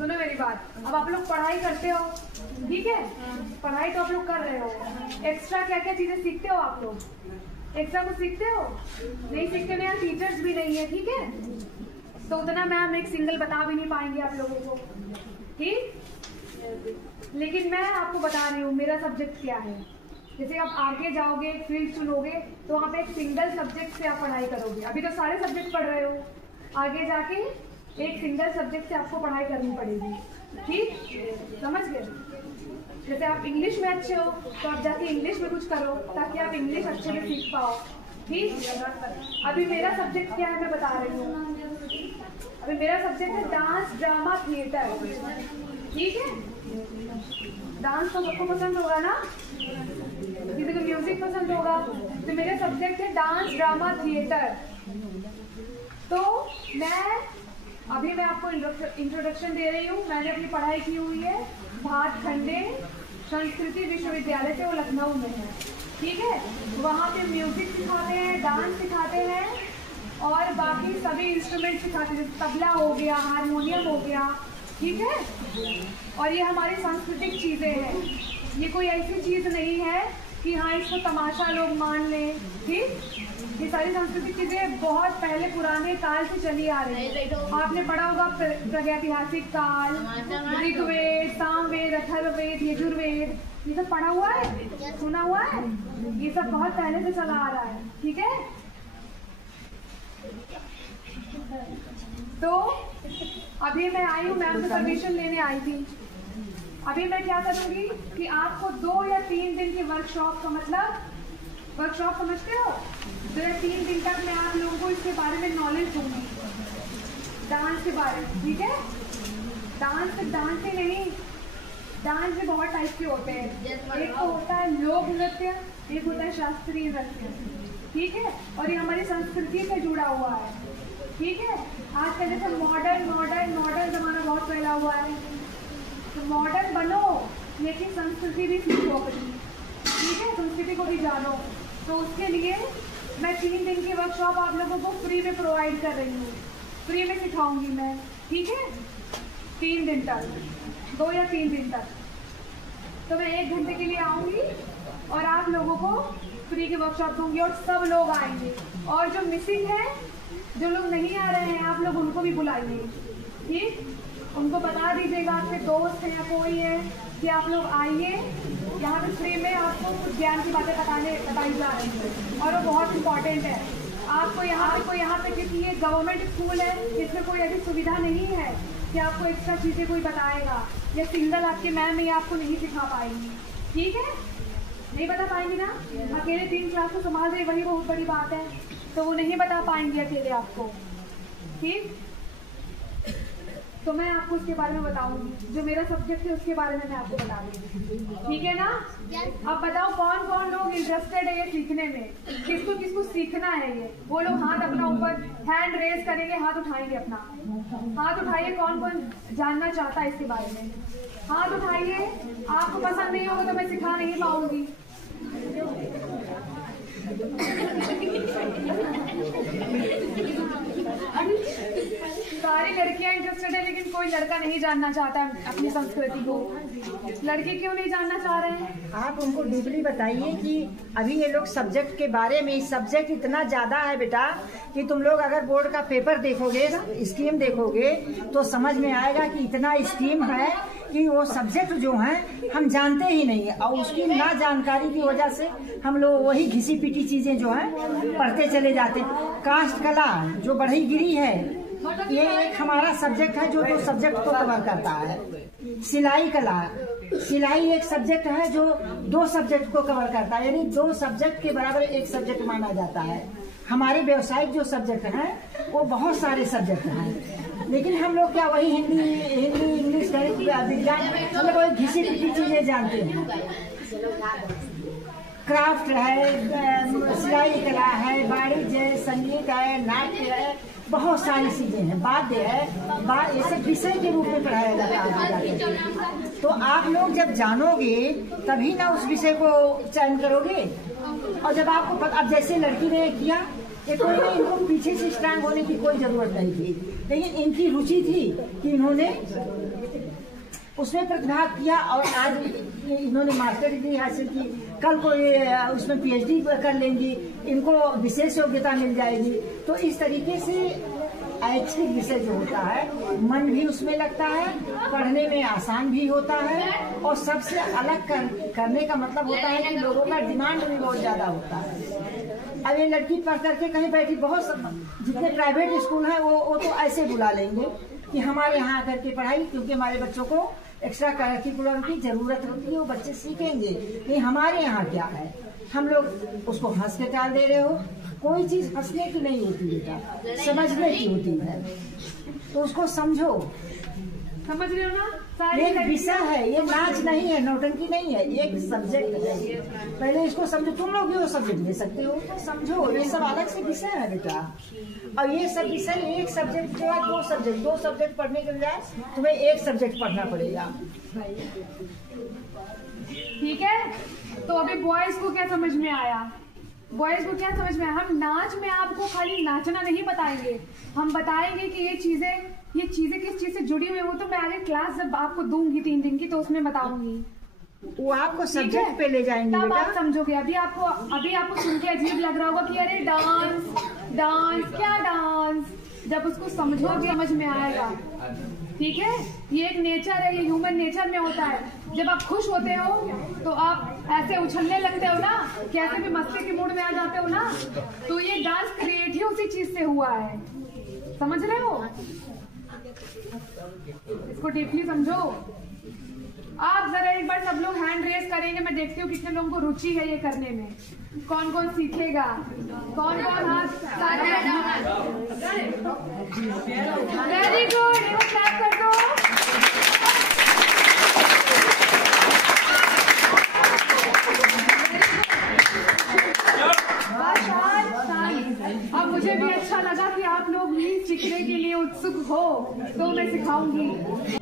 सुनो मेरी बात, अब आप लोग पढ़ाई करते हो, ठीक है, पढ़ाई तो आप लोग कर रहे हो, एक्स्ट्रा क्या क्या चीजें सीखते हो आप लोग? एक्स्ट्रा कुछ सीखते हो? नहीं सीखते ना, टीचर्स भी नहीं है, ठीक है, तो उतना मैम एक सिंगल बता भी नहीं पाएंगे आप लोगों को, ठीक। लेकिन मैं आपको बता रही हूँ मेरा सब्जेक्ट क्या है। जैसे आप आगे जाओगे, फील्ड चुनोगे, तो वहाँ पे एक सिंगल सब्जेक्ट से आप पढ़ाई करोगे। अभी तो सारे सब्जेक्ट पढ़ रहे हो, आगे जाके एक सिंगल सब्जेक्ट से आपको पढ़ाई करनी पड़ेगी, ठीक, समझ गए? जैसे आप इंग्लिश में अच्छे हो तो आप जाके इंग्लिश में कुछ करो ताकि आप इंग्लिश अच्छे से सीख पाओ, ठीक। अभी मेरा सब्जेक्ट क्या है मैं बता रही हूँ। अभी मेरा सब्जेक्ट है डांस, ड्रामा, थिएटर, ठीक है। डांस तो सबको पसंद होगा ना, किसी को म्यूजिक पसंद होगा, तो मेरा सब्जेक्ट है डांस, ड्रामा, थिएटर। तो मैं आपको इंट्रोडक्शन दे रही हूँ। मैंने अपनी पढ़ाई की हुई है भातखंडे संस्कृति विश्वविद्यालय से, वो लखनऊ में है, ठीक है। वहाँ पे म्यूजिक सिखाते हैं, डांस सिखाते हैं और बाकी सभी इंस्ट्रूमेंट सिखाते हैं, तबला हो गया, हारमोनियम हो गया, ठीक है। और ये हमारी सांस्कृतिक चीज़ें हैं, ये कोई ऐसी चीज़ नहीं है कि हाँ इसको तमाशा लोग मान लें, ठीक। ये सारी सांस्कृतिक चीज़ें बहुत पहले पुराने काल से चली आ रही है। आपने पढ़ा होगा प्रागैतिहासिक काल, ऋग्वेद, सामवेद, अथर्ववेद, यजुर्वेद, ये सब पढ़ा हुआ है, सुना हुआ है, ये सब बहुत पहले से चला आ रहा है, ठीक है। तो अभी मैं आई हूँ, मैं आपसे परमिशन लेने आई थी। अभी मैं क्या करूँगी कि आपको 2 या 3 दिन की वर्कशॉप का मतलब, वर्कशॉप समझते हो, 2 या 3 दिन तक मैं आप लोगों को इसके बारे में नॉलेज दूंगी, डांस के बारे में, ठीक है। डांस सिर्फ डांस ही नहीं, डांस भी बहुत टाइप के होते हैं। एक तो होता है लोक नृत्य, एक होता है शास्त्रीय नृत्य, ठीक है। और ये हमारी संस्कृति से जुड़ा हुआ है, ठीक है। आजकल जैसे मॉडर्न जमाना बहुत फैला हुआ है, तो मॉडर्न बनो लेकिन संस्कृति भी सीखो अपनी, ठीक है, संस्कृति को भी जानो। तो उसके लिए मैं 3 दिन की वर्कशॉप आप लोगों को फ्री में प्रोवाइड कर रही हूँ, फ्री में सिखाऊंगी मैं, ठीक है, 3 दिन तक, 2 या 3 दिन तक। तो मैं 1 घंटे के लिए आऊँगी और आप लोगों को फ्री की वर्कशॉप दूंगी और सब लोग आएंगे। और जो मिसिंग है, जो लोग नहीं आ रहे हैं, आप लोग उनको भी बुलाइए, ठीक, उनको बता दीजिएगा, आपके दोस्त हैं या कोई है कि आप लोग आइए, यहाँ पे फ्री में आपको कुछ ज्ञान की बातें बताई जा रही हैं और वो बहुत इम्पॉर्टेंट है। आपको यहाँ पे क्योंकि ये गवर्नमेंट स्कूल है, इसमें कोई ऐसी सुविधा नहीं है कि आपको एक्स्ट्रा चीज़ें कोई बताएगा, या सिंगल आपके मैम ये आपको नहीं सिखा पाएंगी, ठीक है, नहीं बता पाएंगी ना। अकेले 3 क्लास को संभाल रहे, वही बहुत बड़ी बात है, तो वो नहीं बता पाएंगे अकेले आपको, ठीक। तो मैं आपको उसके बारे में बताऊंगी, जो मेरा सब्जेक्ट है उसके बारे में मैं आपको बता दूंगी, ठीक है ना। अब बताओ कौन कौन लोग इंटरेस्टेड है ये सीखने में, किसको किसको सीखना है ये, वो लोग हाथ अपना ऊपर हैंड रेज करेंगे, हाथ उठाएंगे, अपना हाथ उठाइए, कौन कौन जानना चाहता है इसके बारे में, हाथ उठाइए। आपको पसंद नहीं होगा तो मैं सिखा नहीं पाऊंगी। सारी लड़कियां इंटरेस्टेड है, लेकिन कोई लड़का नहीं जानना चाहता अपनी संस्कृति को। लड़के क्यों नहीं जानना चाह रहे हैं? आप उनको डीपली बताइए कि अभी ये लोग सब्जेक्ट के बारे में, सब्जेक्ट इतना ज्यादा है बेटा कि तुम लोग अगर बोर्ड का पेपर देखोगे, स्कीम देखोगे, तो समझ में आएगा कि इतना स्कीम है कि वो सब्जेक्ट जो है हम जानते ही नहीं है, और उसकी ना जानकारी की वजह से हम लोग वही घिसी पिटी चीजें जो है पढ़ते चले जाते। कास्ट कला जो बढ़ई गिरी है, ये एक हमारा सब्जेक्ट है जो 2 सब्जेक्ट को कवर करता है। सिलाई कला, सिलाई एक सब्जेक्ट है जो 2 सब्जेक्ट को कवर करता है, यानी 2 सब्जेक्ट के बराबर एक सब्जेक्ट माना जाता है। हमारे व्यवसायिक जो सब्जेक्ट हैं वो बहुत सारे सब्जेक्ट हैं, लेकिन हम लोग क्या वही हिंदी, इंग्लिश, गणित, विज्ञान, मतलब वही घिसी पिटी चीजें जानते हैं। क्राफ्ट है, सिलाई कला है, वाणिज्य है, संगीत है, नाट्य है, बहुत सारी चीजें हैं, वाद्य है, ये सब विषय के रूप में पढ़ाया जाता है। तो आप लोग जब जानोगे तभी ना उस विषय को चयन करोगे। और जब आपको अब जैसे लड़की ने किया, ये कोई नहीं, इनको पीछे से स्ट्रांग होने की कोई जरूरत नहीं थी, लेकिन इनकी रुचि थी कि इन्होंने उसमें प्रतिभाग किया और आज इन्होंने मास्टर डिग्री हासिल की, कल को ये उसमें पीएचडी कर लेंगी, इनको विशेष योग्यता मिल जाएगी। तो इस तरीके से ऐच्छिक विषय जो होता है मन भी उसमें लगता है, पढ़ने में आसान भी होता है और सबसे अलग करने का मतलब होता है कि लोगों का डिमांड भी बहुत ज्यादा होता है। अब ये लड़की पढ़ करके कहीं बैठी, बहुत जितने प्राइवेट स्कूल हैं वो तो ऐसे बुला लेंगे कि हमारे यहाँ आकर के पढ़ाई, क्योंकि हमारे बच्चों को एक्स्ट्रा करिकुलर की जरूरत होती है, वो बच्चे सीखेंगे। लेकिन हमारे यहाँ क्या है, हम लोग उसको हंस के टाल दे रहे हो। कोई चीज हंसने की नहीं होती बेटा, समझने की होती है, तो उसको समझो। समझ रहे हो ना? एक विषय है, ये नाच नहीं है, नौटंकी नहीं है, एक सब्जेक्ट है। पहले इसको समझो। तुम लोग भी वो सब्जेक्ट ले सकते हो, तो समझो ये सब अलग से विषय है बेटा। और ये सब विषय एक सब्जेक्ट के बाद दो सब्जेक्ट पढ़ने के बजाय तुम्हें एक सब्जेक्ट पढ़ना पड़ेगा। ठीक है, तो अभी बॉयज को क्या समझ में आया? बॉयज को क्या समझ में आया? हम नाच में आपको खाली नाचना नहीं बताएंगे, हम बताएंगे कि ये चीजें किस चीज से जुड़ी हुई। वो तो मैं आगे क्लास जब आपको दूंगी 3 दिन की, तो उसमें बताऊंगी। वो आपको सब्जेक्ट पे ले जाएंगे तब बेटा। आप समझोगे। अभी आपको सुन के अजीब लग रहा होगा कि अरे डांस क्या डांस। जब उसको समझोगे समझ में आएगा। ठीक है, ये एक नेचर है, ये ह्यूमन नेचर में होता है। जब आप खुश होते हो तो आप ऐसे उछलने लगते हो ना, कैसे भी मस्ती के मूड में आ जाते हो ना, तो ये डांस क्रिएट ही उसी चीज से हुआ है। समझ रहे हो? इसको डीपली समझो। आप जरा एक बार सब लोग हैंड रेस करेंगे, मैं देखती हूँ कितने लोगों को रुचि है ये करने में। कौन कौन सीखेगा? कौन हाथ? वेरी गुड, इनको क्लैप कर दो। अब मुझे भी अच्छा लगा कि आप लोग भी सीखने के लिए उत्सुक हो, तो मैं सिखाऊंगी।